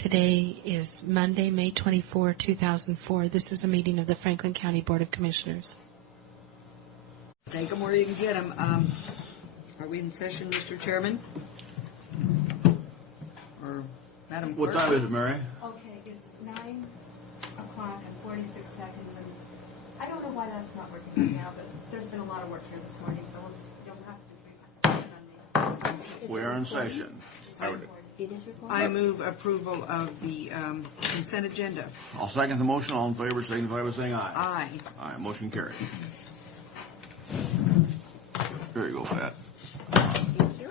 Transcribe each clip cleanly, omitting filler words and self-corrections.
Today is Monday, May 24, 2004. This is a meeting of the Franklin County Board of Commissioners. Take them where you can get them. Are we in session, Mr. Chairman? Or Madam Clerk? What time is it, Mary? Okay, it's 9 o'clock and 46 seconds, and I don't know why that's not working right now, but there's been a lot of work here this morning, so you'll have to do it. We are in session. It is recorded. I move approval of the consent agenda. I'll second the motion. All in favor, signify by saying aye. Aye. Aye. Motion carried. There you go, Pat. Thank you.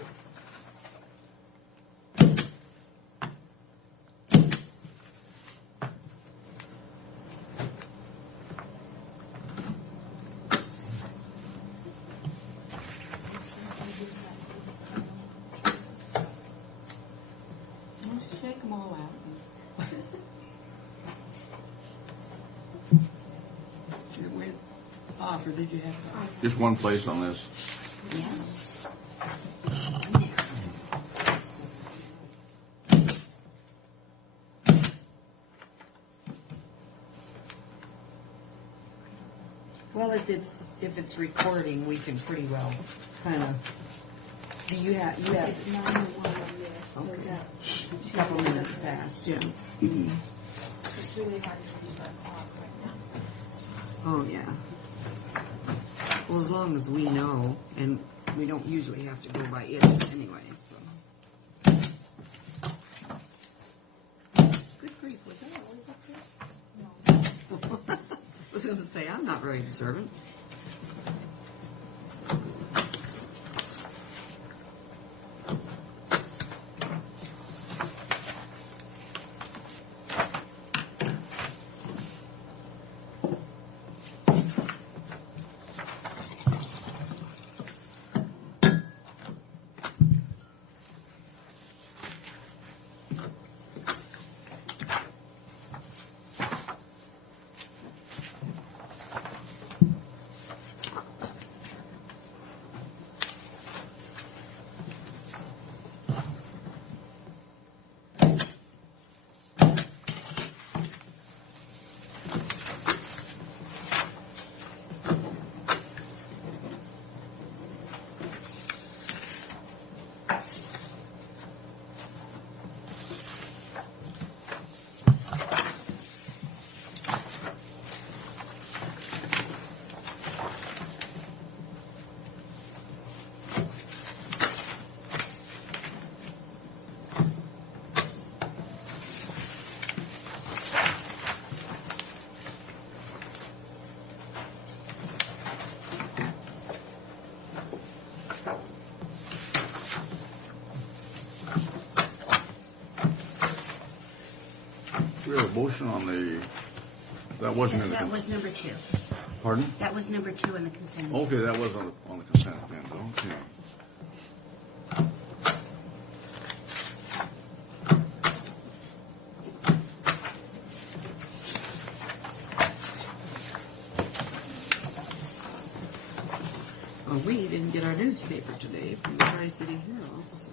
Just shake them all out. It went off, or did you have to? Just one place on this. Yes. Well, if it's recording, we can pretty well kind of. Do you have? It's 9:01, yes, so Okay. that's A couple minutes past, yeah. It's really hard to use our clock right now. Oh, yeah. Well, as long as we know, and we don't usually have to go by it anyway, so. Good grief, was that always up there? No. I was going to say, I'm not very observant. We have a motion on the. That wasn't in the. That was number 2. Pardon? That was number 2 in the consent agenda. Okay, that was on the consent agenda. Okay. Well, we didn't get our newspaper today from the Tri-City Herald, so.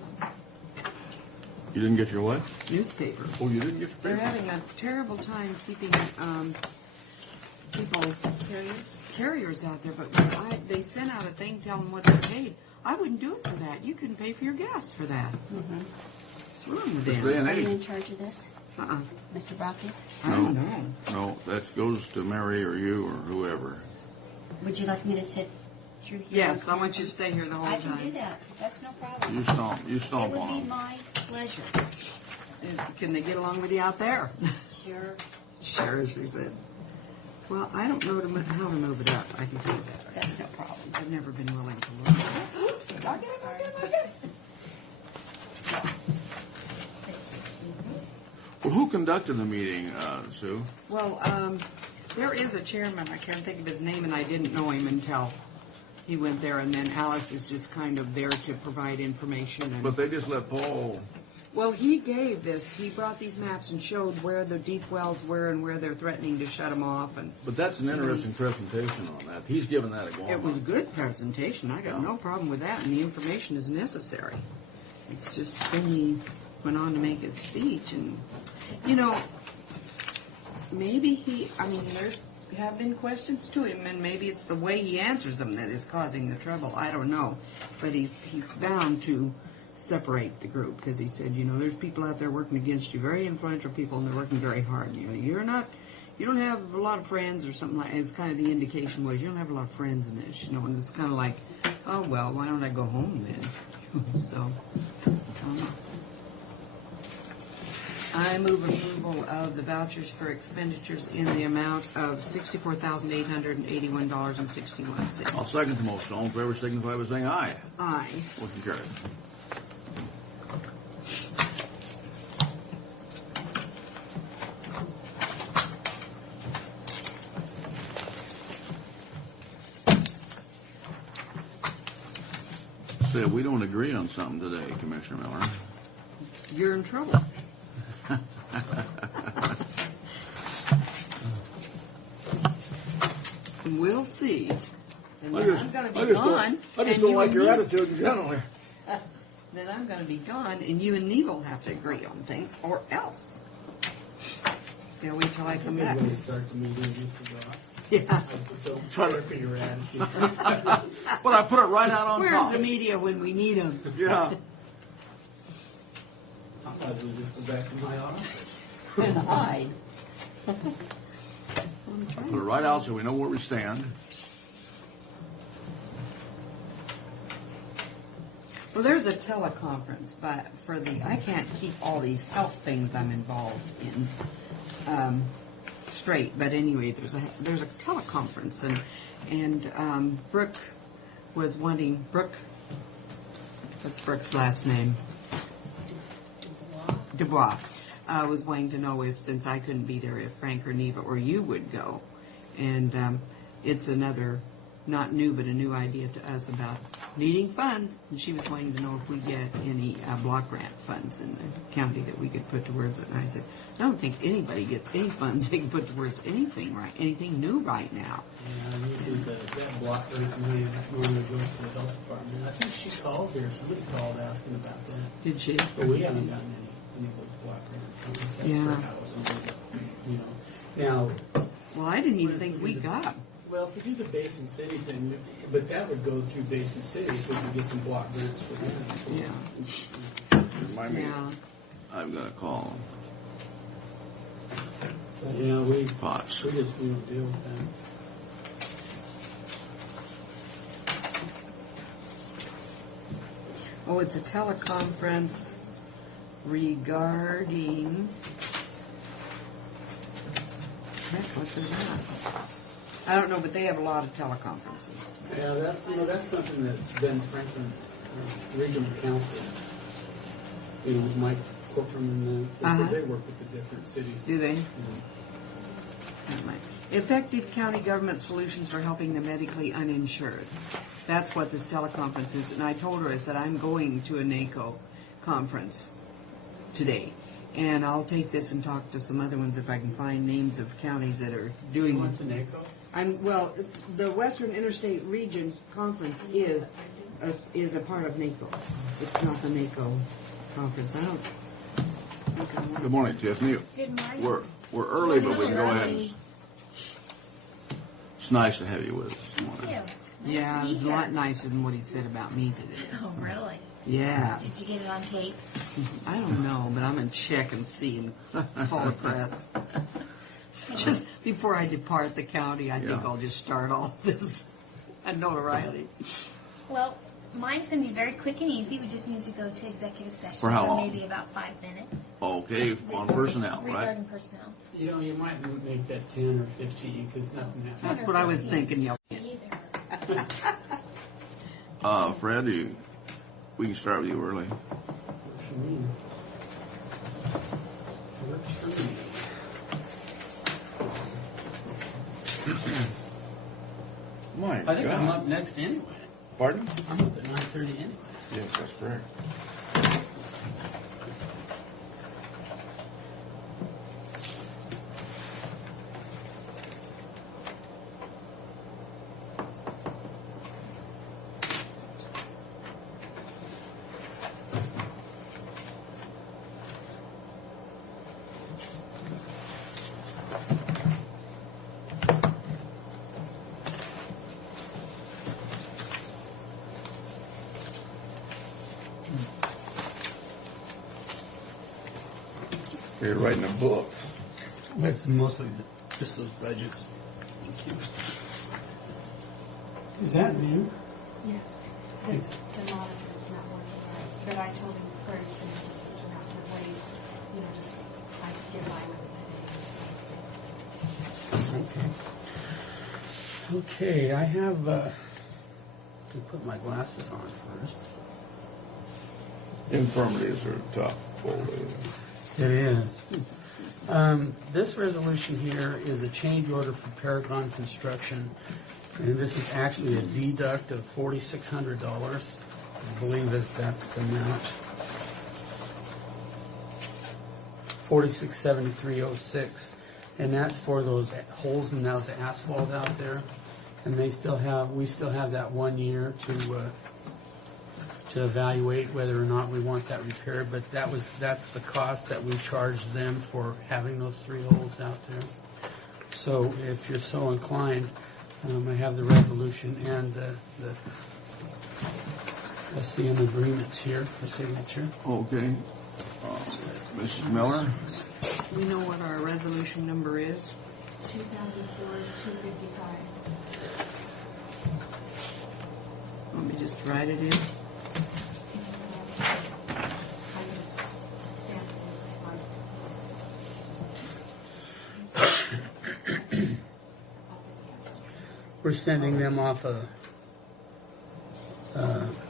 You didn't get your what? Newspaper. Oh, you didn't get your They're paper? having a terrible time keeping people carriers out there. But when they sent out a thing telling what they paid. I wouldn't do it for that. You couldn't pay for your gas for that. Mm-hmm. What's wrong with This them? day and Are you age. in charge of this, Mr. Brockes? I don't know. No, that goes to Mary or you or whoever. Would you like me to sit through here? Yes, I want you to stay here the whole I time. can do that. That's no problem. You It stomp would on be them. my pleasure. Can they get along with you out there? Sure. Sure, she said. Well, I don't know how to move it up. I can tell you that. That's no problem. I've never been willing to learn. Oops, I get it. Well, who conducted the meeting, Sue? Well, there is a chairman. I can't think of his name, and I didn't know him until he went there. And then Alice is just kind of there to provide information. And But they just let Paul. well, he gave this. He brought these maps and showed where the deep wells were and where they're threatening to shut them off. And But that's an interesting presentation on that. He's given that a go. it was a good presentation. I got no problem with that, and the information is necessary. It's just only went on to make his speech, and maybe there have been questions to him, and maybe it's the way he answers them that is causing the trouble. I don't know, but he's bound to separate the group, because he said, there's people out there working against you, very influential people, and they're working very hard. You don't have a lot of friends or something like. It's kind of the indication was you don't have a lot of friends in this, and it's kind of like, oh well, why don't I go home then? So, I don't know. I move approval of the vouchers for expenditures in the amount of $64,881.61. I'll second the motion. All in favor signify by saying aye. Aye. Motion carried. Say, we don't agree on something today, Commissioner Miller. You're in trouble. We'll see. And then I'm going to be gone. I just don't like your attitude generally. Then I'm going to be gone, and you and Neve will have to agree on things, or else. Wait till I come back. When we start the meeting, you forgot. Yeah. Don't try to figure your attitude. But I put it right out on Where's top. the media when we need them? Yeah. I might as well just go back to my office. And hide. Put it right out so we know where we stand. Well, there's a teleconference, but I can't keep all these health things I'm involved in straight. But anyway, there's a teleconference, and Brooke was wanting What's Brooke's last name? Dubois. Was wanting to know if, since I couldn't be there, if Frank or Neva or you would go, and it's another. Not new, but a new idea to us about needing funds. And she was wanting to know if we get any block grant funds in the county that we could put towards it. And I said, I don't think anybody gets any funds they can put towards anything new right now. Yeah, usually that block grant money normally goes to the health department. I think she called there. Somebody called asking about that. Did she? But we haven't gotten any of those block grant funds. That's Yeah. for housing. Now. Well, I didn't even think we got. Well, if we do the Basin City thing, but that would go through Basin City, so we could get some block grants for them. Yeah. Remind me, Yeah. I've got to call But, you know, we Potts. don't deal with that. Oh, it's a teleconference regarding. Heck, what's it about? I don't know, but they have a lot of teleconferences. Yeah, that's something that Ben Franklin, Regional Council, with Mike Corcoran and they work with the different cities. Do they? Yeah. That might. Effective county government solutions for helping the medically uninsured. That's what this teleconference is. And I told her, I said, I'm going to a NACO conference today. And I'll take this and talk to some other ones if I can find names of counties that are doing What's an NACO? The Western Interstate Region Conference is a part of NACO. It's not the NACO conference. I don't think I want. Good morning, Tiffany. Good morning. We're early, but we can go ahead. It's nice to have you with us this morning. Thank you. Yeah, it was a lot nicer than what he said about me today. Oh, really? Yeah. Did you get it on tape? I don't know, but I'm going to check and see and call the press. Just before I depart the county, I think Yeah. I'll just start all this. I know O'Reilly. Well, mine's going to be very quick and easy. We just need to go to executive session For how long? maybe about 5 minutes. Okay, on personnel, right? Regarding personnel. You might make that 10 or 15 because nothing happens. That's what I was thinking, y'all. Either. Fred, we can start with you early. Works for me. Works for me. My I think I'm up next anyway. Pardon? I'm up at 9:30 anyway. Yes, that's correct. You're writing a book. It's mostly just those budgets. Thank you. Is that new? Yes. The Thanks. monitor's not working right, but I told him first and he said to not to wait, just I could get by with it today. Okay, I have to put my glasses on first. Infirmities are tough. It is. This resolution here is a change order for Paragon Construction, and this is actually a deduct of $4,600. I believe that's the amount. 4673.06, and that's for those holes in those asphalt out there. And we still have that 1 year to evaluate whether or not we want that repaired. But that's the cost that we charged them for having those 3 holes out there. So if you're so inclined, I have the resolution and the SCM agreements here for signature. Okay. Mrs. Miller? We know what our resolution number is. 2004-255. Let me just write it in. We're sending them off a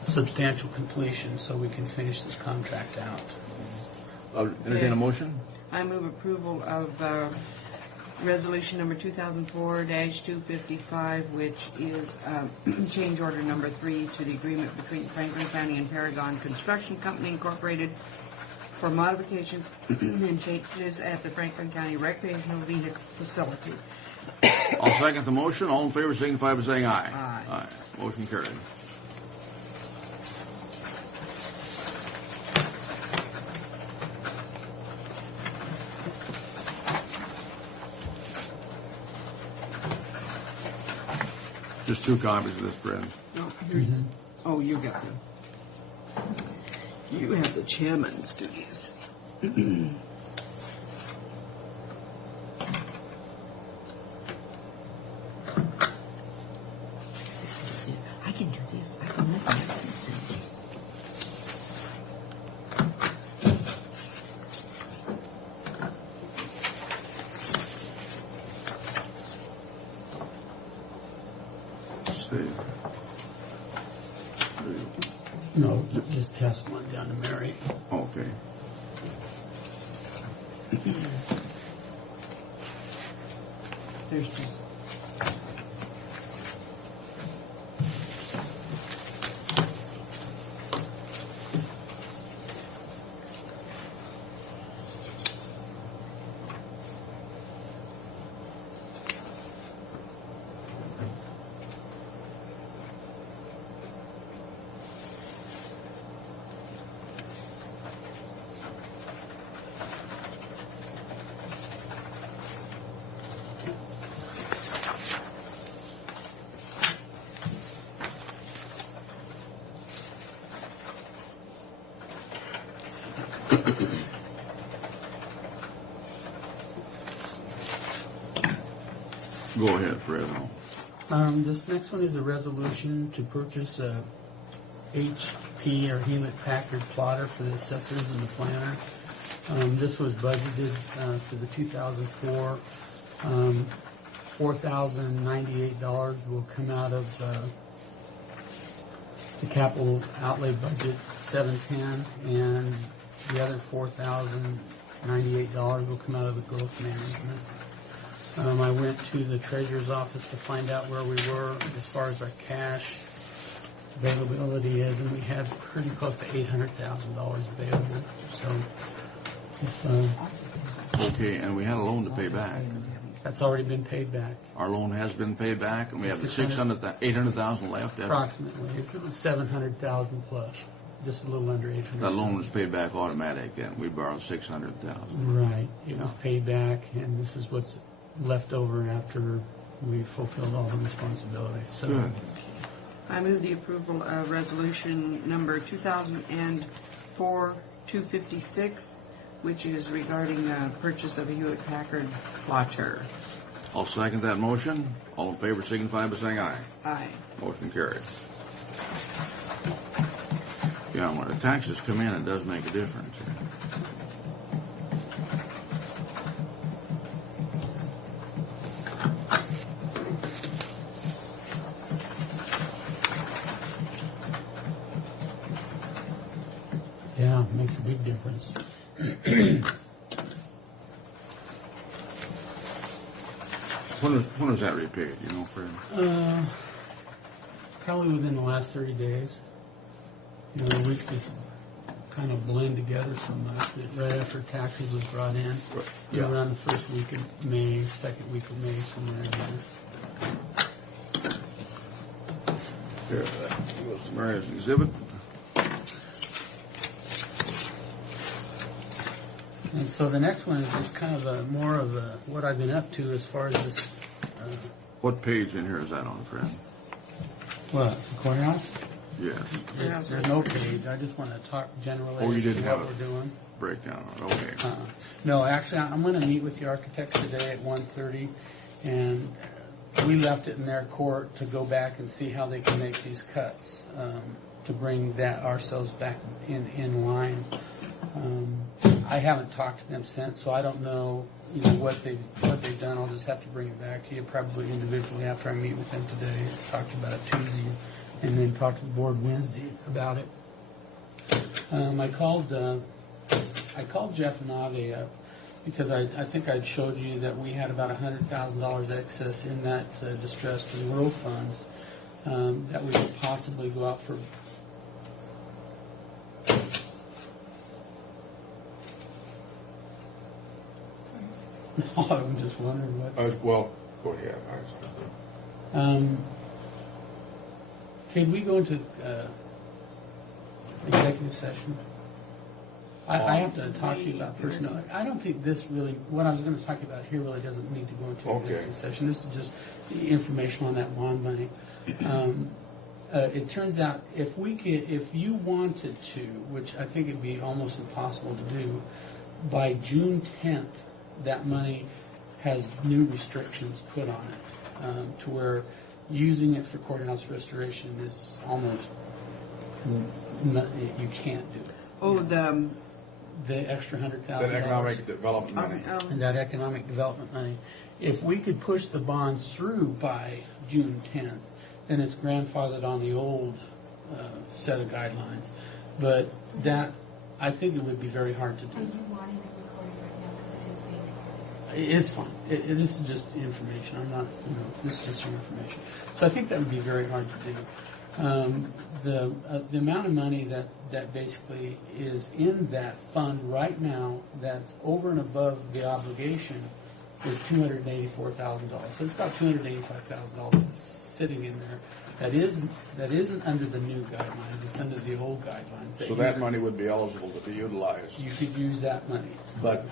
substantial completion so we can finish this contract out. Entertain a motion? I move approval of resolution number 2004-255, which is change order number 3 to the agreement between Franklin County and Paragon Construction Company Incorporated for modifications and changes at the Franklin County Recreational Vehicle Facility. I'll second the motion. All in favor signify by saying aye. Aye. Motion carried. Just 2 copies of this, Fred. Oh, here's. Oh, you got them. You have the chairman's duties. I can do this. I can look at this. No, just pass one down to Mary. Okay. There's just. Go ahead, Fred. This next one is a resolution to purchase a HP or Hewlett Packard plotter for the assessors and the planner. This was budgeted for the 2004. $4,098 will come out of the capital outlay budget 710, and the other $4,098 will come out of the growth management. I went to the treasurer's office to find out where we were as far as our cash availability is, and we had pretty close to $800,000 available. So, Okay, and we had a loan to pay back. that's already been paid back, Our loan has been paid back, and we have 800,000 left. approximately. It's $700,000 plus. just a little under 800. That loan was paid back automatic then. We borrowed 600,000. Right. It was paid back, and this is what's left over after we fulfilled all the responsibilities. So, Good. I move the approval of resolution number 2004-256, which is regarding the purchase of a Hewlett Packard Watcher. I'll second that motion. All in favor signify by saying aye. Aye. Motion carries. Yeah, when the taxes come in, it does make a difference. yeah, it makes a big difference. When is that repaid, you know, Fred? Probably within the last 30 days. You know, the weeks just kind of blend together so much that right after taxes was brought in, Yeah. around the first week of May, second week of May, somewhere in there. Here, that goes to Maria's exhibit. And so the next one is just kind of more of what I've been up to as far as this, What page in here is that on, Fred? the courthouse? Yes, There's no page. I just want to talk generally Oh, you as to didn't what have we're it. doing. breakdown on it. Okay. No, actually, I'm going to meet with the architects today at 1:30, and we left it in their court to go back and see how they can make these cuts to bring that ourselves back in line. I haven't talked to them since, so I don't know, what they've done. I'll just have to bring it back to you, probably individually after I meet with them today. Talk to you about it Tuesday, and then talk to the board Wednesday about it. I called Jeff Nave up because I think I'd showed you that we had about $100,000 excess in that distressed rural funds that we could possibly go out for. I'm just wondering what. Well, go ahead. Could we go into executive session? I have to talk to you about personnel. I don't think this really, what I was going to talk about here really doesn't need to go into executive session. This is just the information on that bond money. It turns out if you wanted to, which I think it'd be almost impossible to do, by June 10th, that money has new restrictions put on it, to where using it for courthouse restoration is almost, you can't do it. Oh, The extra $100,000. That economic development money. And that economic development money. If we could push the bonds through by June 10th, then it's grandfathered on the old set of guidelines. But that, I think it would be very hard to Are do. you wanting it recorded right now because it is being recorded? It's fine. This is just information. I'm not, this is just your information. So I think that would be very hard to do. The amount of money that basically is in that fund right now that's over and above the obligation is $284,000. So it's about $285,000 that's sitting in there. That isn't under the new guidelines. It's under the old guidelines. So that money would be eligible to be utilized. You could use that money. But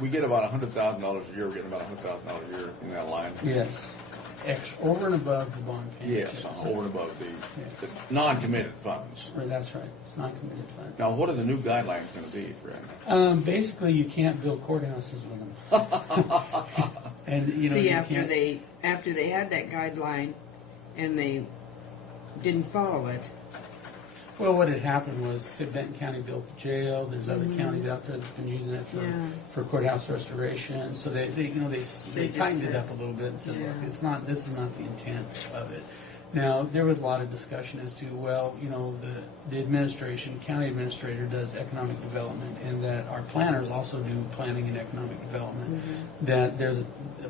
we get about $100,000 a year. We're getting about $100,000 a year in that line. Yes. Over and above the bond payment. Yes, over and above the non-committed funds. Right, that's right. It's not committed fund. Now, what are the new guidelines going to be, Fred? Basically, you can't build courthouses with them. And see, you after can't. they had that guideline and they didn't follow it. Well, what had happened was, say, Benton County built the jail. There's other counties out there that's been using it for courthouse restoration. So they tightened it up a little bit and said, look, this is not the intent of it. Now, there was a lot of discussion as to, the administration, county administrator does economic development, and that our planners also do planning and economic development. That there's a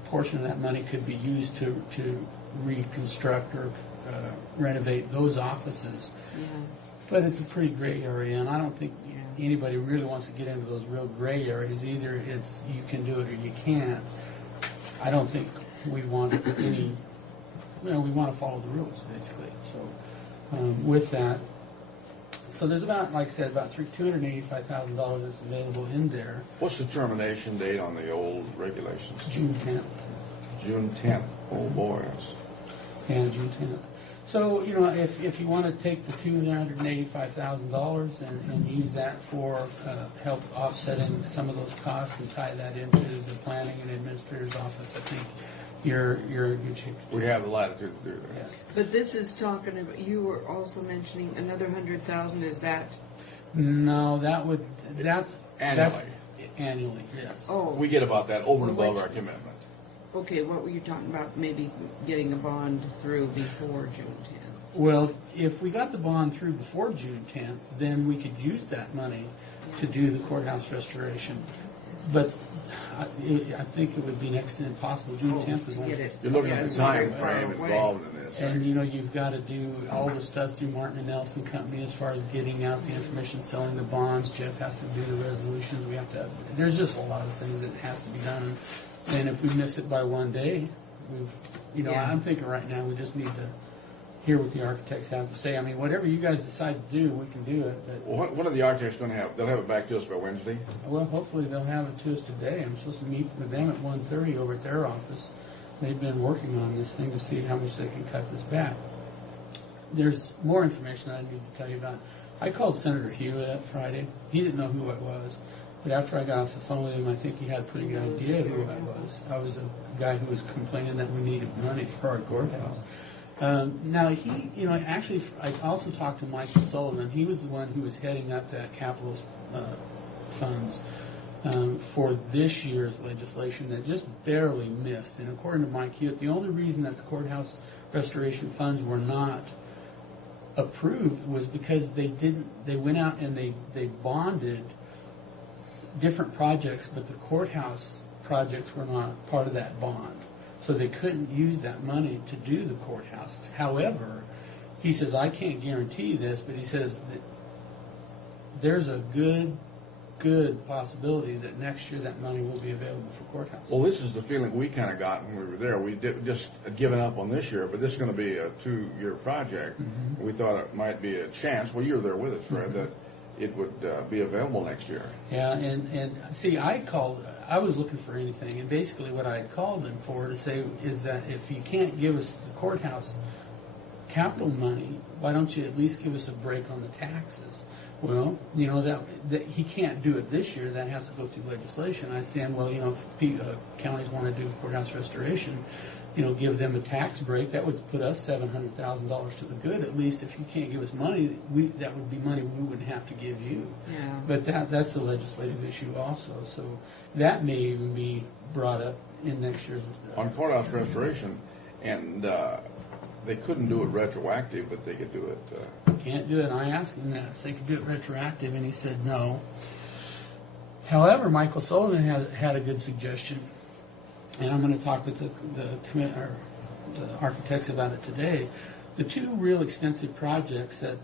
portion of that money could be used to reconstruct or renovate those offices. Yeah. But it's a pretty gray area, and I don't think anybody really wants to get into those real gray areas. Either it's you can do it or you can't. I don't think we want any. We want to follow the rules, basically. So with that, So there's about, like I said, about $285,000 that's available in there. What's the termination date on the old regulations? June 10th. June 10th. Oh boy, that's And June 10th. So, you know, if you want to take the $285,000 and use that for help offsetting some of those costs and tie that into the planning and administrator's office, I think you're in good shape. we have the latitude to do that. Yes. But this is talking about, you were also mentioning another 100,000, is that, No, that's Annually. Annually, yes. oh, We get about that over and above Which- our commitment. okay, what were you talking about, maybe getting a bond through before June 10th? Well, if we got the bond through before June 10th, then we could use that money to do the courthouse restoration. But I think it would be next to impossible. June 10th is To when. get it. You're looking Yeah, at it's the not time very far frame away. involved in this. And, you know, you've got to do all the stuff through Martin and Nelson Company as far as getting out the information, selling the bonds. Jeff has to do the resolutions. We have to, there's just a lot of things that has to be done. And if we miss it by one day, Yeah. I'm thinking right now we just need to hear what the architects have to say. I mean, whatever you guys decide to do, we can do it. But, Well, what are the architects going to have? They'll have it back to us by Wednesday? well, hopefully they'll have it to us today. I'm supposed to meet with them at 1:30 over at their office. They've been working on this thing to see how much they can cut this back. There's more information I need to tell you about. I called Senator Hewitt that Friday. He didn't know who I was. But after I got off the phone with him, I think he had a pretty good idea who I was. I was a guy who was complaining that we needed money for our courthouse. Now, he, you know, actually, I also talked to Michael Sullivan. He was the one who was heading up that capital funds for this year's legislation that just barely missed. And according to Mike Hewitt, the only reason that the courthouse restoration funds were not approved was because they went out and they bonded different projects, but the courthouse projects were not part of that bond. So they couldn't use that money to do the courthouse. However, he says, I can't guarantee this, but he says that there's a good possibility that next year that money will be available for courthouse. Well, this is the feeling we kind of got when we were there. We just had given up on this year, but this is going to be a 2-year project. We thought it might be a chance. Well, you were there with us, Fred, that it would be available next year. Yeah, and see, I was looking for anything, and basically what I had called him for to say is that if you can't give us the courthouse capital money, why don't you at least give us a break on the taxes? Well, you know, that he can't do it this year. That has to go through legislation. I said, well, you know, if counties want to do courthouse restoration, you know, give them a tax break. That would put us $700,000 to the good. At least if you can't give us money, that would be money we wouldn't have to give you. Yeah. But that's a legislative issue also. So that may even be brought up in next year's. On courthouse restoration, and they couldn't do it retroactive, but they could do it. Can't do it. And I asked him that if they could do it retroactive, and he said no. However, Michael Sullivan had a good suggestion, and I'm going to talk with the architects about it today. The two real expensive projects that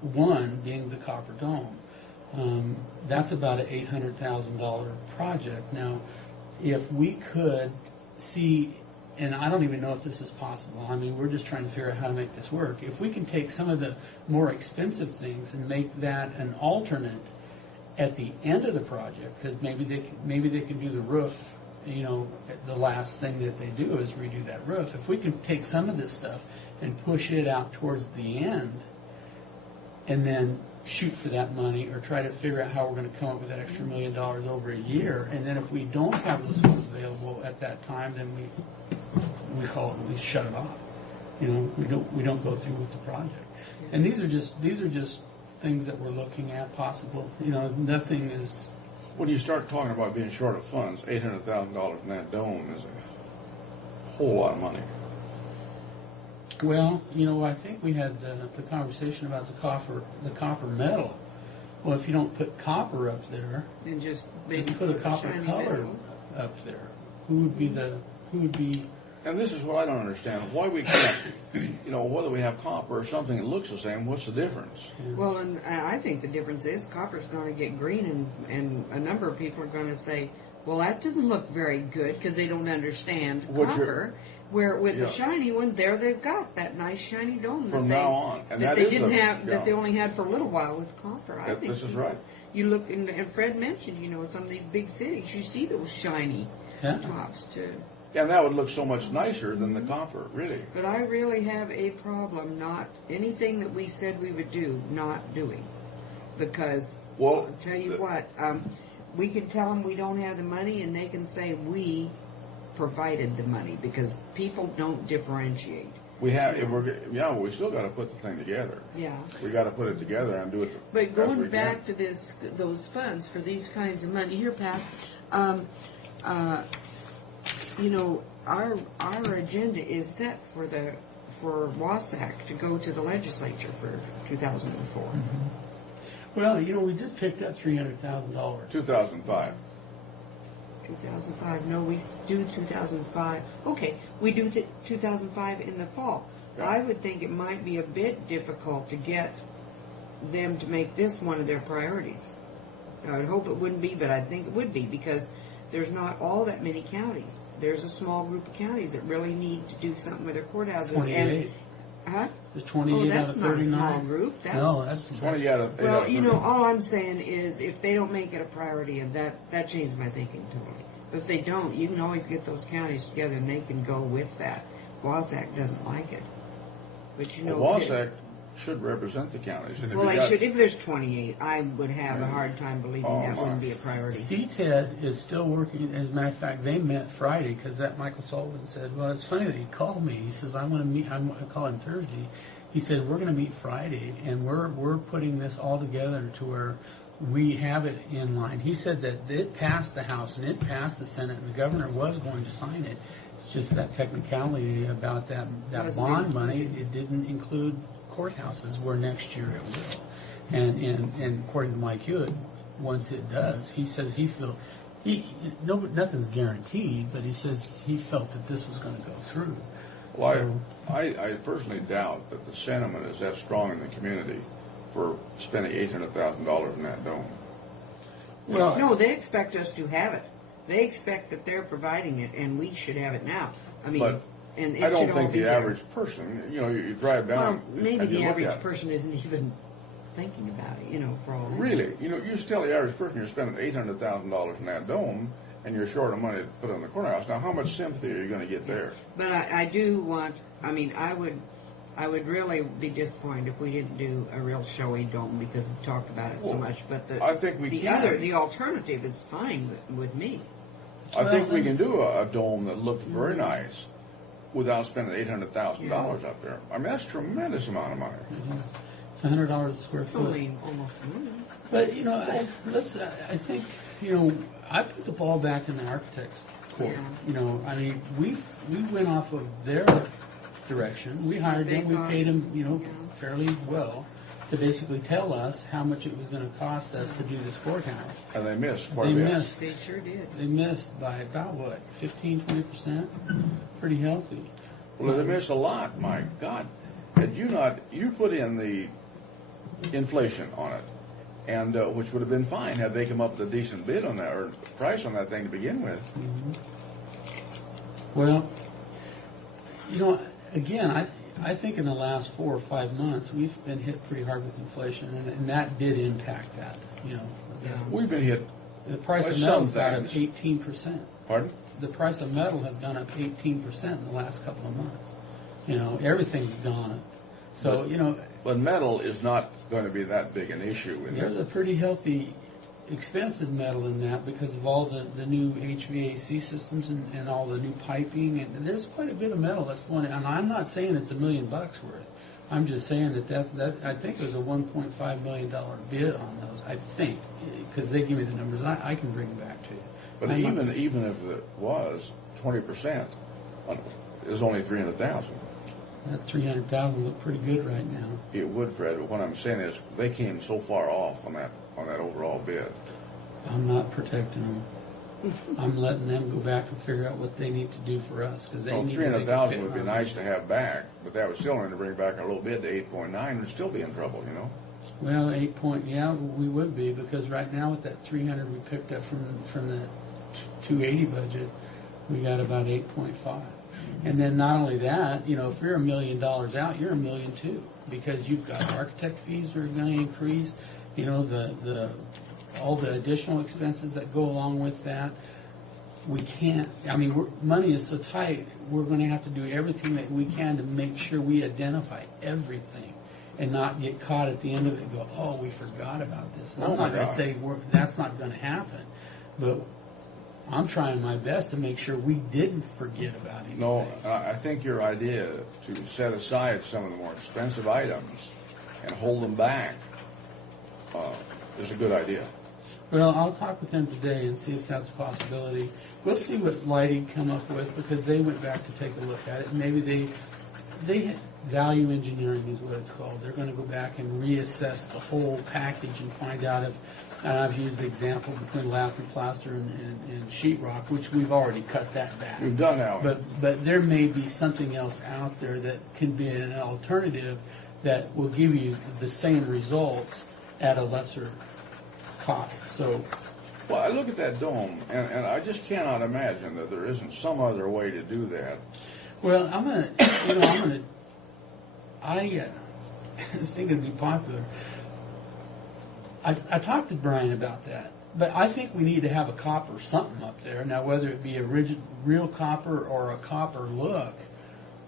one being the Copper Dome, that's about an $800,000 project. Now, if we could see, and I don't even know if this is possible. I mean, we're just trying to figure out how to make this work. If we can take some of the more expensive things and make that an alternate at the end of the project, because maybe they can do the roof. You know, the last thing that they do is redo that roof. If we can take some of this stuff and push it out towards the end, and then shoot for that money, or try to figure out how we're going to come up with that extra $1 million over a year, and then if we don't have those funds available at that time, then we call it, we shut it off. You know, we don't go through with the project. And these are just things that we're looking at possible. You know, nothing is. When you start talking about being short of funds, $800,000 in that dome is a whole lot of money. Well, you know, I think we had the conversation about the copper metal. Well, if you don't put copper up there, And just put a copper shiny color metal. up there. Who would be? And this is what I don't understand. Why we can't, you know, whether we have copper or something that looks the same, what's the difference? Well, and I think the difference is copper's going to get green, and a number of people are going to say, well, that doesn't look very good because they don't understand What copper. Where with Yeah. the shiny one, there they've got that nice shiny dome From that they, now on. And that that they is didn't the- have, yeah. that they only had for a little while with copper. I That- think this is you- right. You look, and Fred mentioned, you know, some of these big cities, you see those shiny Yeah. tops too. And that would look so much nicer than the copper, really. But I really have a problem not anything that we said we would do, not doing, because Well, I'll tell you the- what, we can tell them we don't have the money, and they can say we provided the money, because people don't differentiate. We have, if we're, we still got to put the thing together. Yeah. We got to put it together and do it the But best we going can. back to those funds for these kinds of money, here, Pat, you know, our agenda is set for WASAC to go to the legislature for 2004. Well, you know, we just picked up $300,000. 2005. 2005. No, we do 2005. Okay, we do 2005 in the fall. Yeah. I would think it might be a bit difficult to get them to make this one of their priorities. I would hope it wouldn't be, but I think it would be, because there's not all that many counties. There's a small group of counties that really need to do something with their courthouses. 28. Huh? There's Oh, 28 out that's of not a 39. small group. That's, No, that's 20 out of well, you know, 30. all I'm saying is if they don't make it a priority, and that changed my thinking totally. If they don't, you can always get those counties together and they can go with that. Wasac doesn't like it. But you know, Well, Wasac should represent the counties. And if well, you I got- should. If there's 28, I would have a hard time believing Oh, that my. wouldn't be a priority. CTED is still working. As a matter of fact, they met Friday because that Michael Sullivan said, well, it's funny that he called me. He says, I want to meet, I call him Thursday. He said, we're going to meet Friday, and we're putting this all together to where we have it in line. He said that it passed the House and it passed the Senate, and the governor was going to sign it. It's just that technicality about that Wasn't bond included. money. It didn't include courthouses, where next year it will. And according to Mike Hewitt, once it does, he says nothing's guaranteed, but he says he felt that this was going to go through. Well, I personally doubt that the sentiment is that strong in the community for spending $800,000 in that dome. Well, No, they expect us to have it. They expect that they're providing it, and we should have it now. I mean, But and it I don't should think all be the there. average person, you drive Well, down maybe and you the look average at it. person isn't even thinking about it, you know, for all that. Really, you tell the average person you're spending $800,000 in that dome and you're short of money to put in the courthouse. Now, how much sympathy are you going to get there? But I do want. I mean, I would really be disappointed if we didn't do a real showy dome because we talked about it so Well, much. But I think we can. the alternative is fine with me. I think we then- can do a dome that looks very nice without spending $800,000 up there. I mean, that's a tremendous amount of money. it's $100 a square It's foot. only almost a million. But you know, I think I put the ball back in the architect's court. Yeah. You know, I mean, we went off of their direction. We hired They them. We thought- paid them, Yeah. fairly well to basically tell us how much it was going to cost us to do this courthouse. And they missed quite They a bit. missed. They sure did. They missed by about what, 15-20%? Pretty healthy. Well, they missed a lot. My God, had you put in the inflation on it, and which would have been fine had they come up with a decent bid on that or price on that thing to begin with. Well, again, I think in the last 4 or 5 months we've been hit pretty hard with inflation, and that did impact that. Yeah. We've been hit. The price By of some metal's gone up things. 18%. Pardon? The price of metal has gone up 18% in the last couple of months. Everything's gone up. So, But metal is not going to be that big an issue in there's a this. pretty healthy, expensive metal in that because of all the new HVAC systems and all the new piping. And there's quite a bit of metal that's going. And I'm not saying it's $1 million worth. I'm just saying that I think it was a $1.5 million bid on those. I think because they give me the numbers. And I can bring them back to you. But I'm not- even if it was 20%, is only $300,000. that $300,000 look pretty good right now. It would, Fred. But what I'm saying is they came so far off on that overall bid. I'm not protecting them. I'm letting them go back and figure out what they need to do for us because they Well, need to make a $300,000 fit would be on nice to have back, but that would still only bring back a little bid to 8.9. We'd still be in trouble, Well, 8 point, yeah, we would be because right now with that 300 we picked up from the 280 budget, we got about 8.5. And then not only that, you know, if you're $1 million out, you're $1 million too, because you've got architect fees that are going to increase, you know, all the additional expenses that go along with that. We can't, I mean, money is so tight, we're going to have to do everything that we can to make sure we identify everything and not get caught at the end of it and go, oh, we forgot about this. And I'm not going to say that's not going to happen, but I'm trying my best to make sure we didn't forget about it. No, I think your idea to set aside some of the more expensive items and hold them back is a good idea. Well, I'll talk with them today and see if that's a possibility. We'll see what Lighting come up with, because they went back to take a look at it. Maybe they value engineering is what it's called. They're going to go back and reassess the whole package and find out if, and I've used the example between lath and plaster and sheetrock, which we've already cut that back. We've done that. But there may be something else out there that can be an alternative that will give you the same results at a lesser cost. So, Well, I look at that dome, and I just cannot imagine that there isn't some other way to do that. well, this thing could be popular. I talked to Brian about that, but I think we need to have a copper something up there. Now, whether it be a real copper or a copper look,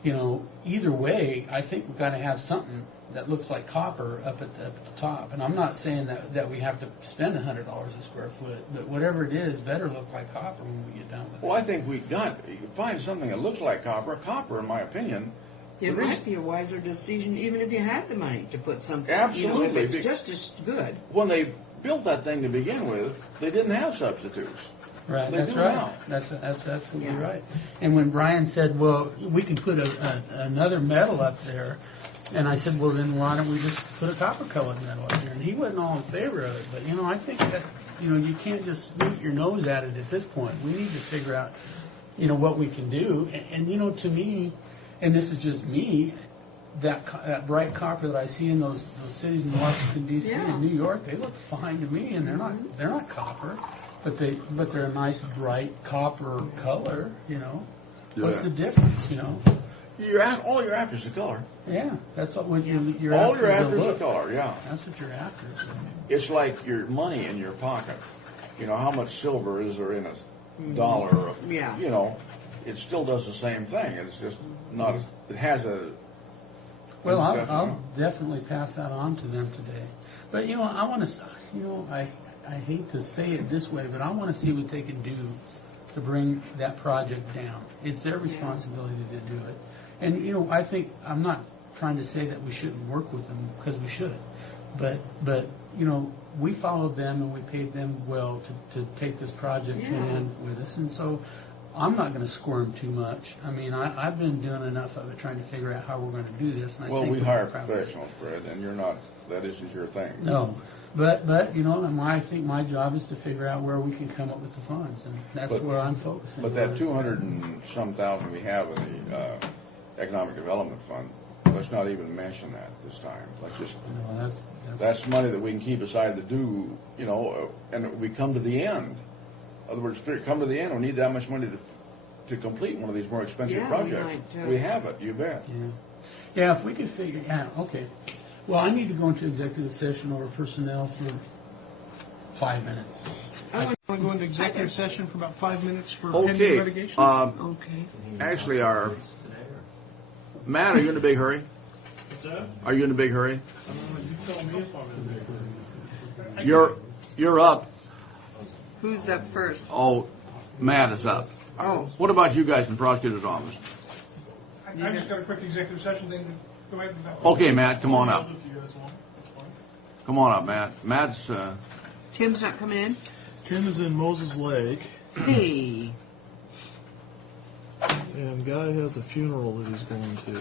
you know, either way, I think we've got to have something that looks like copper up at the top. And I'm not saying that we have to spend $100 a square foot, but whatever it is, better look like copper when we get done with it. Well, I think you can find something that looks like copper. Copper, in my opinion, It might be a wiser decision, even if you had the money, to put something. Absolutely. You know, if it's just as good. when they built that thing to begin with, they didn't have substitutes. Right, They that's do right. now. That's absolutely Yeah. right. And when Brian said, well, we can put another metal up there, and I said, well, then why don't we just put a copper-colored metal up there? And he wasn't all in favor of it. But, you know, I think that, you know, you can't just sneak your nose at it at this point. We need to figure out, you know, what we can do. And you know, to me, and this is just me, that bright copper that I see in those cities in Washington D.C. Yeah. and New York, they look fine to me, and they're not copper, but they're a nice bright copper color. You know, what's Yeah. the difference? You know, All you're after is the color. yeah, that's what you're All after. you're after the is the look. color, yeah. That's what you're after. It's like your money in your pocket. You know, how much silver is there in a dollar? Yeah. You know, it still does the same thing. It's just not, it has a... Well, Definitely. I'll definitely pass that on to them today. But, you know, I want to, you know, I hate to say it this way, but I want to see what they can do to bring that project down. It's their responsibility to do it. And, you know, I think, I'm not trying to say that we shouldn't work with them, because we should. But you know, we followed them and we paid them well to take this project to an Yeah. end with us. And so I'm not going to squirm too much. I mean, I've been doing enough of it, trying to figure out how we're going to do this. And I Well, think we we're hire proud. professionals, Fred, and you're not, that isn't your thing. No, but you know, I think my job is to figure out where we can come up with the funds, and that's But- where I'm focusing. But that on. 200 and some thousand we have in the Economic Development Fund, let's not even mention that this time. Let's just, You know, that's money that we can keep aside to do, you know, and we come to the end. In other words, come to the end, we need that much money to complete one of these more expensive Yeah, we projects. might, We have it, you bet. yeah. If we could figure, okay. Well, I need to go into executive session over personnel for 5 minutes. I want to go into executive session for about 5 minutes for pending Okay, litigation. Okay. actually, Matt, are you in a big hurry? What's that? Are you in a big hurry? You tell me if I'm in a big hurry. You're up. Who's up first? Oh, Matt is up. Oh, What about you guys in prosecutor's office? I just got a quick executive session thing to go ahead and... Okay, Matt, come on up. If you guys want, that's fine. Come on up, Matt. Matt's, Tim's not coming in? Tim is in Moses Lake, Hey. and Guy has a funeral that he's going to.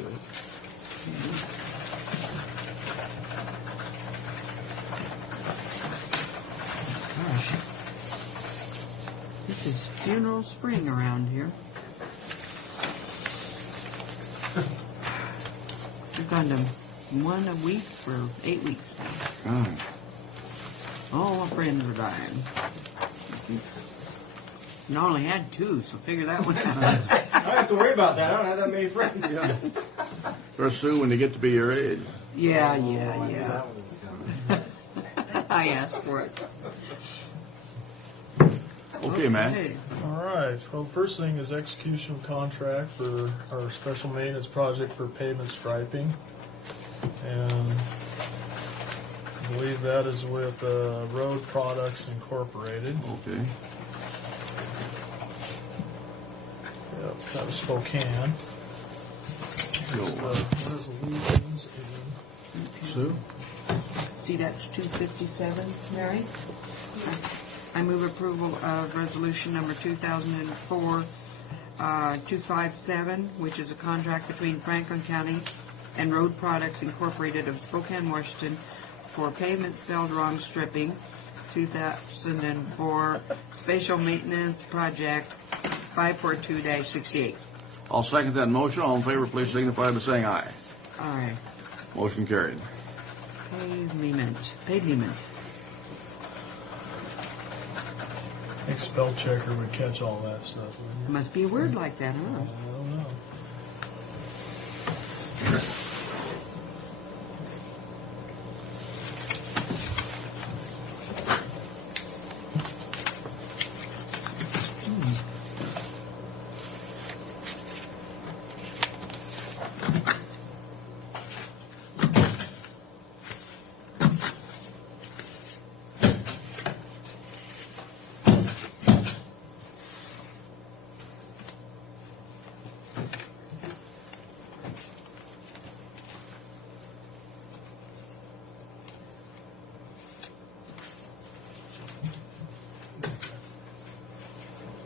Gosh. This is funeral spring around here. We've gone to one a week for 8 weeks now. All my friends are dying. You only had 2, so figure that one out. I don't have to worry about that. I don't have that many friends. Or Sue, when you get to be your age. Yeah. I knew that one was coming. I asked for it. Okay, Matt. Okay. All right. Well, the first thing is execution contract for our special maintenance project for pavement striping. And I believe that is with Road Products Incorporated. Okay. Yep, out of Spokane. Go. Resolutions Sue? See, that's 257, Mary? I move approval of resolution number 2004-257, which is a contract between Franklin County and Road Products Incorporated of Spokane, Washington, for pavement spelled wrong stripping, 2004 spatial maintenance project 542-68. I'll second that motion. All in favor, please signify by saying aye. Aye. Motion carried. Pavement. I think spell checker would catch all that stuff. Wouldn't it? Must be a word like that, huh? I don't know.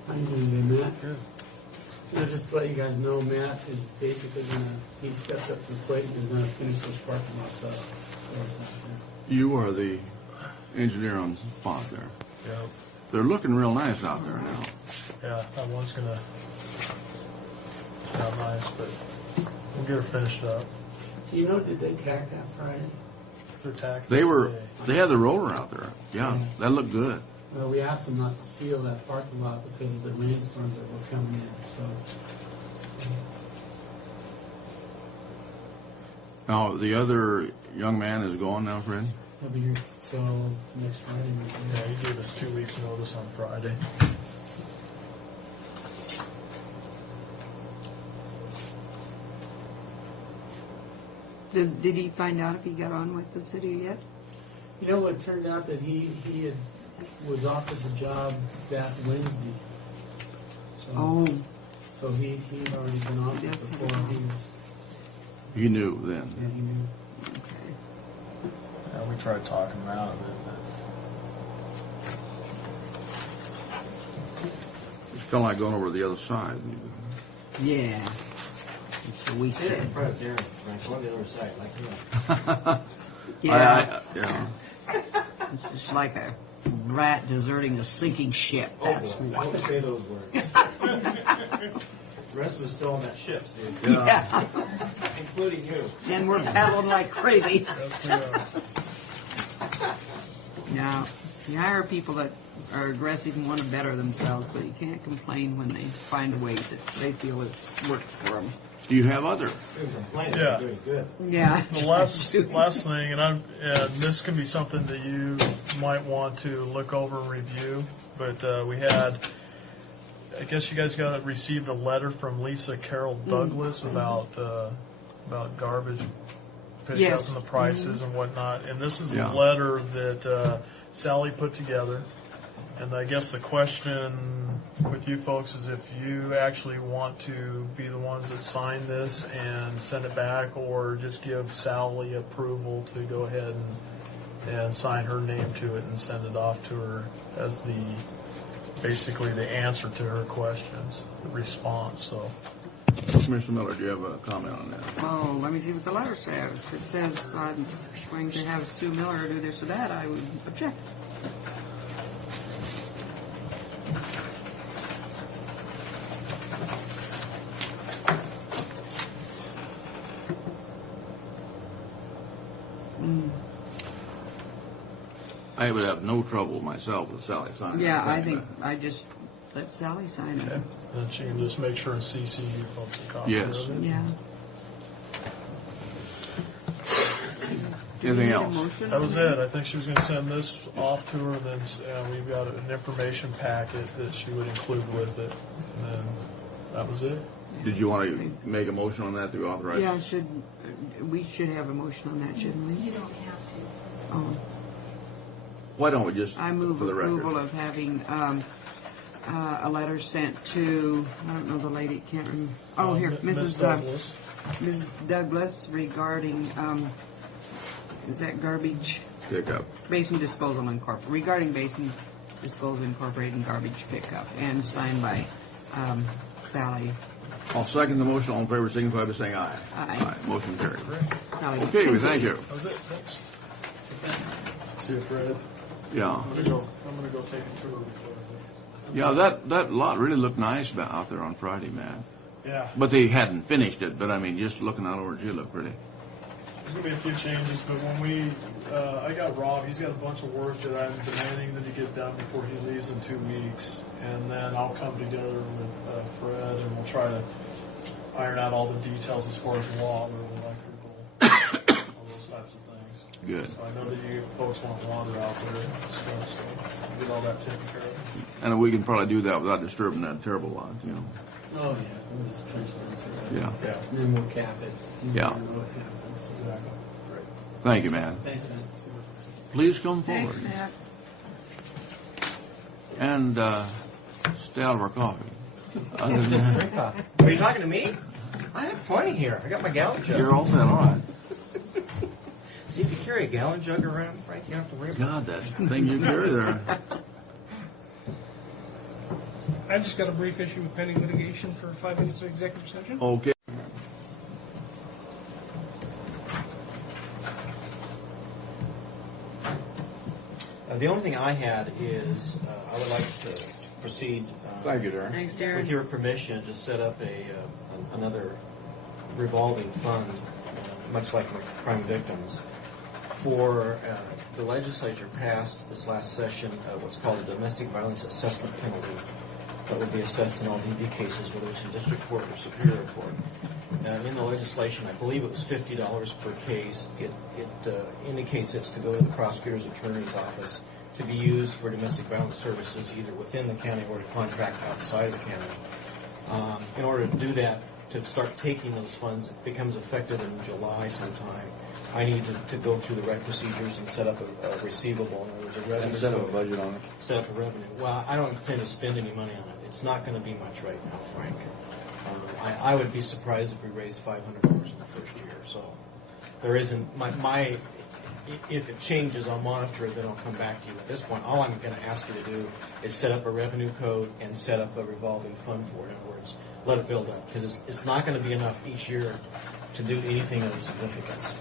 How you doing today, Matt? Good. Just to let you guys know, Matt is basically he stepped up to the plate and is gonna finish those parking lots up. You are the engineer on the spot there. Yep. They're looking real nice out there now. Yeah, that one's gonna sound nice, but we'll get her finished up. Do you know, did they tack that Friday? They're tacked They today. had the roller out there. Yeah, that looked good. Well, we asked them not to seal that parking lot because of the rainstorms that were coming in, so. Now, the other young man is gone now, Fred? He'll be here till next Friday. Yeah, he gave us 2 weeks' notice on Friday. Did he find out if he got on with the city yet? You know, it turned out that he was offered the job that Wednesday. So, so he'd already been offered Yes, before I he was, He knew then. yeah, he knew. Okay. Yeah, we tried talking him out of it. It's kind of like going over to the other side. Yeah. So we Sit said. in front there, Frank, on the other side, like you. Yeah. Yeah. It's just like a rat deserting a sinking ship. That's boy, what. don't say those words. The rest of us still on that ship, see? Yeah. Including you. And we're paddling like crazy. Yes, we are. Now, you hire people that are aggressive and want to better themselves, so you can't complain when they find a way that they feel is worked for them. Do you have other? Complaining, Yeah. doing good. Yeah. The last thing, and this can be something that you might want to look over and review, but we had, I guess you guys received a letter from Lisa Carol Douglas about garbage pickup Yes. and the prices and whatnot, and this is Yeah. a letter that Sally put together. And I guess the question with you folks is if you actually want to be the ones that sign this and send it back, or just give Sally approval to go ahead and sign her name to it and send it off to her as basically the answer to her questions, the response. So Mr. Miller, do you have a comment on that? Oh, let me see what the letter says. If it says I'm going to have Sue Miller do this or that, I would object. I would have no trouble myself with Sally signing. Yeah, I that. think I just let Sally sign it. And she can just make sure and CC you folks a copy Yes. of it. Yeah. Anything else? Motion That on was it. I think she was going to send this off to her, and then we've got an information packet that she would include with it. And then that was it. Did you want to make a motion on that to authorize? Yeah, we should have a motion on that, shouldn't we? You don't have to. Oh, Why don't we just, I move for the approval record? of having a letter sent to, I don't know the lady, can't remember. Oh, here, Ms. Mrs. Douglas. Mrs. Douglas regarding, is that garbage? Pickup. Basin Disposal Incorporated, regarding Basin Disposal Incorporated and garbage pickup, and signed by Sally. I'll second the motion. All in favor, signify by saying aye. Aye. Motion carried. Sally. Okay, we thank you. That was it. Thanks. See you, Fred. Yeah. I'm gonna go take a tour before. Yeah, that lot really looked nice out there on Friday, man. Yeah. But they hadn't finished it, but I mean, just looking out over it, it looked pretty. There's gonna be a few changes, but when I got Rob, he's got a bunch of work that I'm demanding that he get done before he leaves in 2 weeks, and then I'll come together with Fred, and we'll try to iron out all the details as far as water, electrical, all those types of things. Good. So I know that you folks want water out there and stuff, so we'll get all that taken care of. And we can probably do that without disturbing that terrible lot, you know. Oh, yeah, we'll just trench down through it. Yeah. Yeah, And then we'll cap it. You Yeah. never know what happens. exactly. Great. Thank you, man. Thanks, man. Please come forward. Thanks, Matt. And stay out of our coffee. Other than that, Drink coffee. Are you talking to me? I have plenty here. I got my gallon jug. you're all set, all right. See, if you carry a gallon jug around, Frank, you don't have to worry about God, that thing you carry there. I just got a brief issue with pending litigation for 5 minutes of executive session. Okay. The only thing I had is I would like to proceed Thank you, Darren. Thanks, with Darren. your permission to set up another revolving fund, much like crime victims, for the legislature passed this last session what's called a domestic violence assessment penalty that would be assessed in all DV cases, whether it's in district court or superior court. In the legislation, I believe it was $50 per case. It indicates it's to go to the prosecutor's attorney's office to be used for domestic violence services either within the county or to contract outside of the county. In order to do that, to start taking those funds, it becomes effective in July sometime. I need to go through the right procedures and set up a receivable. In other words, a revenue And set up a code. budget on it. Set up a revenue. Well, I don't intend to spend any money on it. It's not going to be much right now, Frank. I would be surprised if we raised $500 in the first year. So there isn't my. If it changes, I'll monitor it. Then I'll come back to you. At this point, all I'm going to ask you to do is set up a revenue code and set up a revolving fund for it. In other words, let it build up because it's not going to be enough each year to do anything of significance.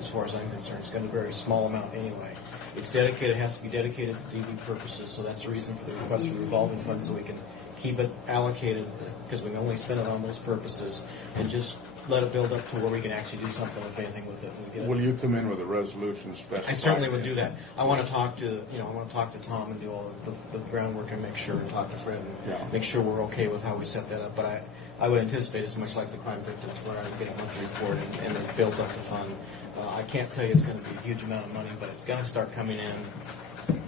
As far as I'm concerned, it's going to be a very small amount anyway. It's dedicated. It has to be dedicated to DV purposes. So that's the reason for the request for the revolving fund, so we can keep it allocated because we can only spend it on those purposes, and just let it build up to where we can actually do something, if anything, with it. We get it. Will you come in with a resolution specifying? I certainly would do that. I want to talk to Tom and do all the groundwork and make sure, and talk to Fred and make sure we're okay with how we set that up. But I would anticipate it's much like the crime victims, where I would get a monthly report and then build up the fund. I can't tell you it's going to be a huge amount of money, but it's going to start coming in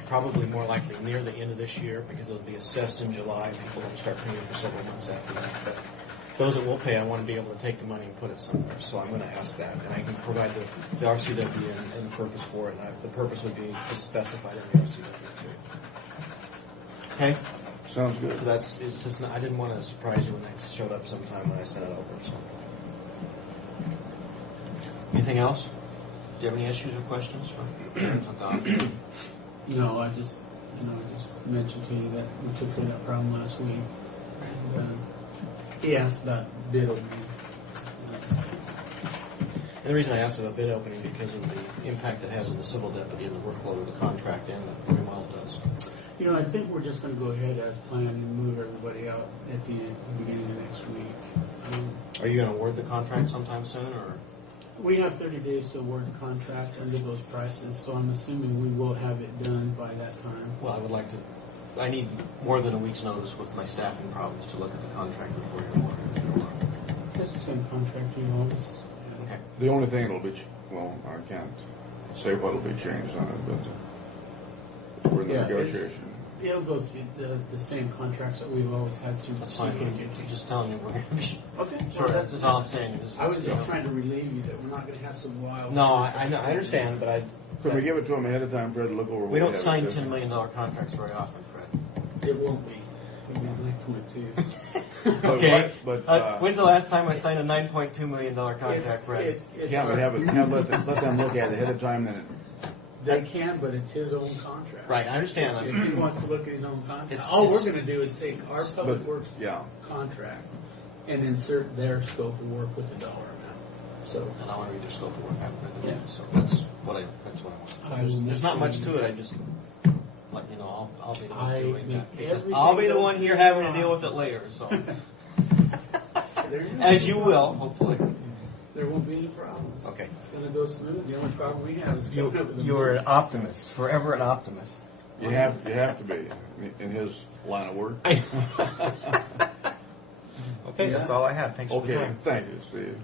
probably more likely near the end of this year because it'll be assessed in July. People won't start paying for several months after that. But those that will pay, I want to be able to take the money and put it somewhere. So I'm going to ask that, and I can provide the RCW and the purpose for it. And the purpose would be specified in the RCW too. Okay. Sounds good. So it's just I didn't want to surprise you when that showed up sometime when I sent it over. So. Anything else? Do you have any issues or questions for parents on Don? No, I just mentioned to you that we took care of that problem last week. And he asked about bid opening. And the reason I asked about bid opening because of the impact it has on the civil deputy and the workload of the contract and the remodel does. I think we're just going to go ahead as planned and move everybody out at the beginning of next week. Are you going to award the contract sometime soon, or? We have 30 days to award the contract under those prices, so I'm assuming we will have it done by that time. Well, I would like to I need more than a week's notice with my staffing problems to look at the contract before you award it. That's the same contract you always. Okay. The only thing that'll be, well, I can't say what'll be changed on it, but we're in the Yeah, it's- negotiation. It'll go through the same contracts that we've always had through the That's fine. CKJT. Just telling you we're going to be. Okay. Sure, that's all I'm saying. Is, I was you just know. trying to relieve you that we're not going to have some wild. No, I know, I understand, but I. Could we give it to them ahead of time, Fred, to look over? We what don't have sign existing? $10 million contracts very often, Fred. It won't be. It'll be 9.2. Okay. But When's the last time I signed a $9.2 million contract, Fred? can't we have it? Let them look at it ahead of time, then? They can, but it's his own contract. Right, I understand. If he wants to look at his own contract, It's- all it's- we're going to do is take our public But, works yeah. contract and insert their scope of work with the dollar amount. So And I want to read your scope of work. I haven't read it Yeah. yet, so that's what I I want. will There's not make much sure to it. I just let you know. I'll be the one I doing make that because everything I'll be the goes one here through having to the deal with it later. So there you go. as you will, hopefully. There won't be any problems. Okay. It's going to go smooth. The only problem we have is coming up with the You are an optimist, forever an optimist. You have to be in his line of work. Okay, that's all I have. Thanks for the Okay, time. thank you, Steve.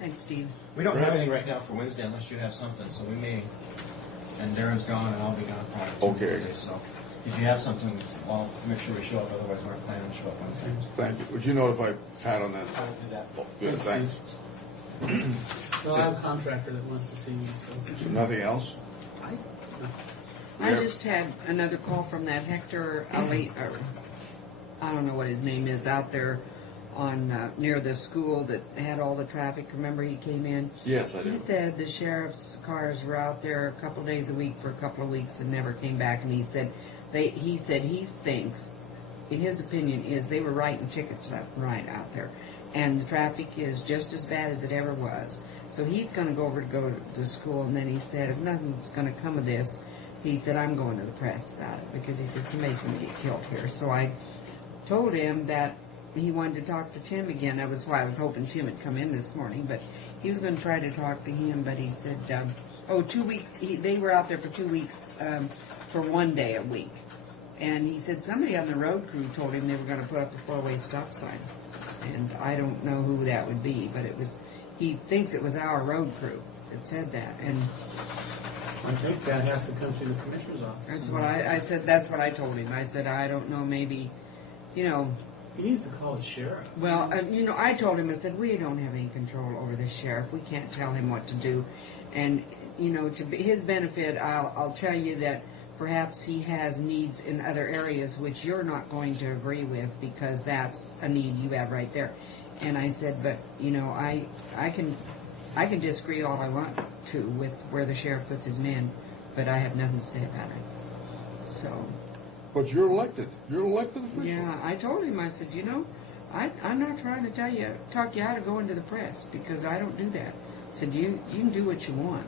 Thanks, Steve. We don't have anything right now for Wednesday unless you have something, so we may, and Darren's gone and I'll be gone probably Okay. Tuesday, so if you have something, I'll make sure we show up, otherwise we're not planning to show up Wednesday. Thank you. Would you notify Pat on that? I will do that. Oh, good, thanks. So I have a contractor that wants to see me. So nothing else? I just had another call from that Hector Ali, or I don't know what his name is, out there on near the school that had all the traffic. Remember he came in? Yes, I He do. said the sheriff's cars were out there a couple of days a week for a couple of weeks and never came back. And he said he thinks, in his opinion, is they were writing tickets left and right out there, and the traffic is just as bad as it ever was. So he's going to go to the school, and then he said if nothing's going to come of this, he said I'm going to the press about it because he said somebody's going to get killed here. So I told him that he wanted to talk to Tim again. That was why I was hoping Tim would come in this morning, but he was going to try to talk to him, but he said, 2 weeks, they were out there for 2 weeks for 1 day a week. And he said somebody on the road crew told him they were going to put up a 4-way stop sign. And I don't know who that would be, but he thinks it was our road crew that said that. And I think that has to come through the commissioner's office. that's what I said, that's what I told him. I said, I don't know, maybe, He needs to call his sheriff. well, I told him, I said, we don't have any control over the sheriff. We can't tell him what to do. And, to his benefit, I'll tell you that perhaps he has needs in other areas which you're not going to agree with because that's a need you have right there. And I said, but, I can disagree all I want to with where the sheriff puts his men, but I have nothing to say about it. So... But you're elected. You're an elected official. Yeah, I told him, I said, I'm not trying to talk you out of going to the press because I don't do that. I said, you can do what you want.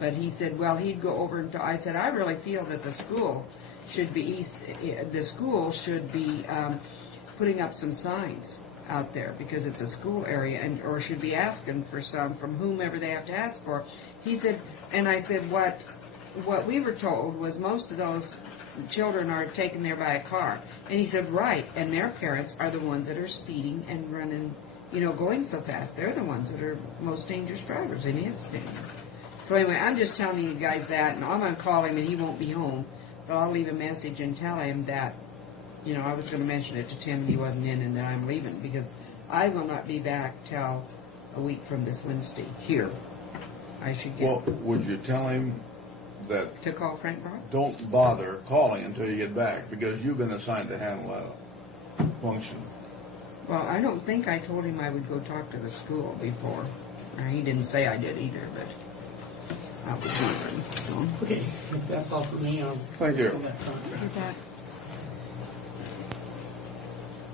But he said, well, he'd go over and I said, I really feel that the school should be putting up some signs out there because it's a school area or should be asking for some from whomever they have to ask for. He said, and I said, what we were told was most of those children are taken there by a car. And he said, right, and their parents are the ones that are speeding and running, going so fast. They're the ones that are most dangerous drivers, in his opinion. So anyway, I'm just telling you guys that, and I'm going to call him, and he won't be home. But I'll leave a message and tell him that, I was going to mention it to Tim, and he wasn't in, and that I'm leaving, because I will not be back till a week from this Wednesday here. I should get Well, would you tell him that to call Frank Brock? don't bother calling until you get back because you've been assigned to handle that function? Well, I don't think I told him I would go talk to the school before. He didn't say I did either, but I was wondering. So. Okay, if that's all for me, I'll Thank you. fill that contract. That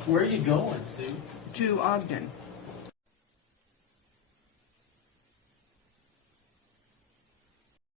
Where are you going, Steve? to Ogden.